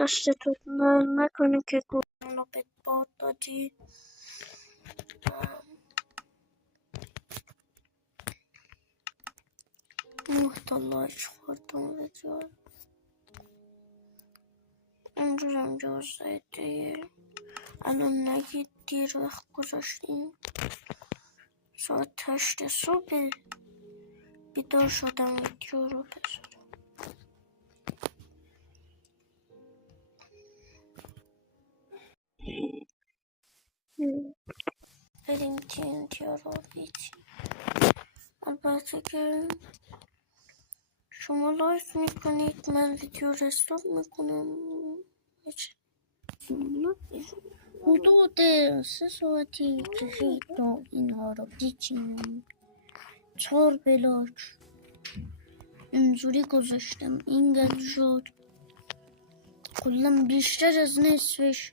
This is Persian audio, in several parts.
دستتون نکنه که گفتم به باد دادی. محتلاج خوردم ویدیو اونجورم جوزه دیگه. الان نگید دیر وقت گذاشتیم، ساعت 8 صبح بیدار شدم ویدیو رو بذارم. بریم TNT رو بیتیم. البته که شما لایف میکنید، من ویدیو رو استاپ میکنم. حدود 3 ساعتی کشید تا اینها رو بیچینم. 4 بلاک اینجوری گذاشتم، اینقدر شد کلا بیشتر از نصفش.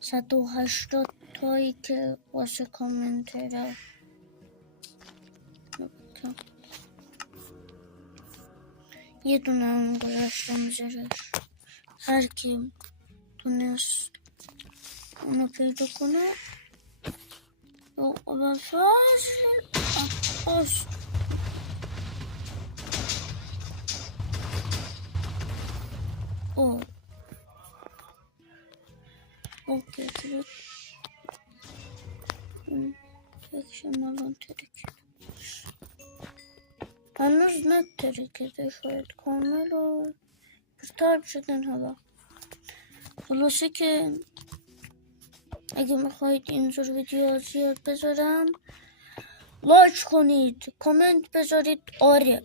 180 تایی که واسه کامنتره. یه دونه هم گذاشتم زیرش، هر کی تونست اونو پیدا کنه. یا اول فصل عباس اوکی ترک فکشن الان ترکیده، هنوز نه ترکیده، شاید کامل و بستر شدن حالا. خلاصه که اگه میخواید اینجور ویدیو زیاد بذارم، لایک کنید، کامنت بذارید. آره